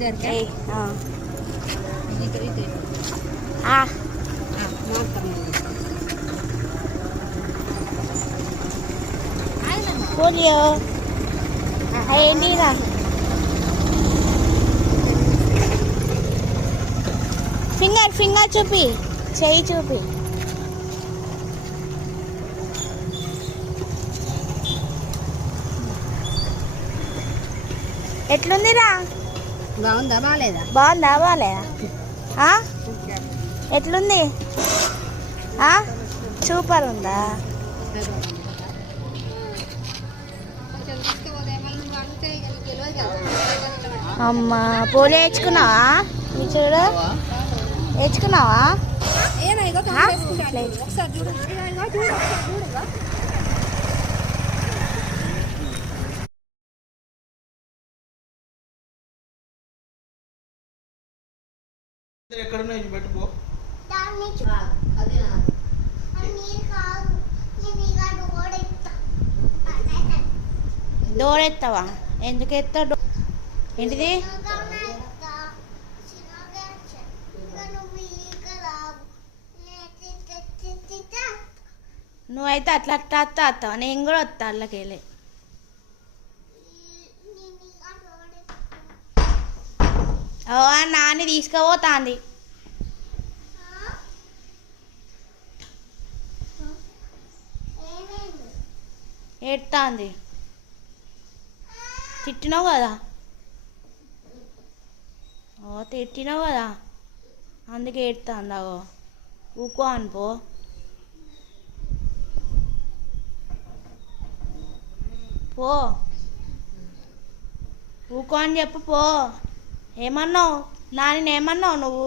इधर क्या हाँ इधर इधर हाँ मार करना आएगा ना बोलियो ఏంటిరా ఫింగర్ ఫింగర్ చూపి చెయ్యి చూపి ఎట్లుందిరా బాగుందా బాగాలేదా బాగుందా బాగాలేదా ఎట్లుంది సూపర్ ఉందా అమ్మ పోలీ వేసుకున్నావా నీ చూడు వేసుకున్నావా డోరెత్తావా ఎందుకు ఎత్తావు ఏంటిది నువ్వైతే అట్లా అట్లా అత్తా వస్తావా నేను కూడా వస్తా అల్లకెళ్ళి ఓ నాని తీసుకుపోతాంది ఏడుతాంది తిట్టినావు కదా ఓ తిట్టినావు కదా అందుకే ఏడుతాంది అగో ఊకో అనుకో పో ఊకో అని చెప్పు పో ఏమన్నావు నాని ఏమన్నావు నువ్వు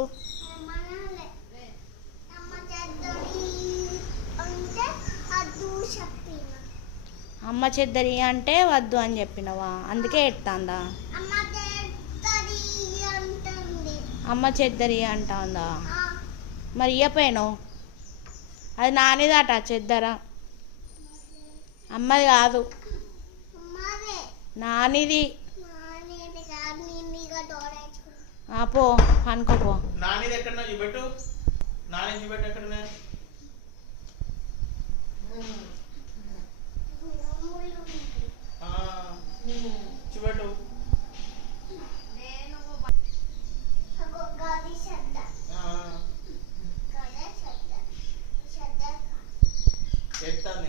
అమ్మ చెద్దరి అంటే వద్దు అని చెప్పినవా అందుకే ఎత్తాందా అమ్మ చెద్దరి అంటాందా మరి ఇయ్యపోయాను అది నానిదట చెద్దర అమ్మది కాదు నానిది పో అనుకోపో నానిది ఎక్కడ చూపెట్టు నాని చూపెట్టు ఎక్కడ చూపెట్టు ఎత్తాను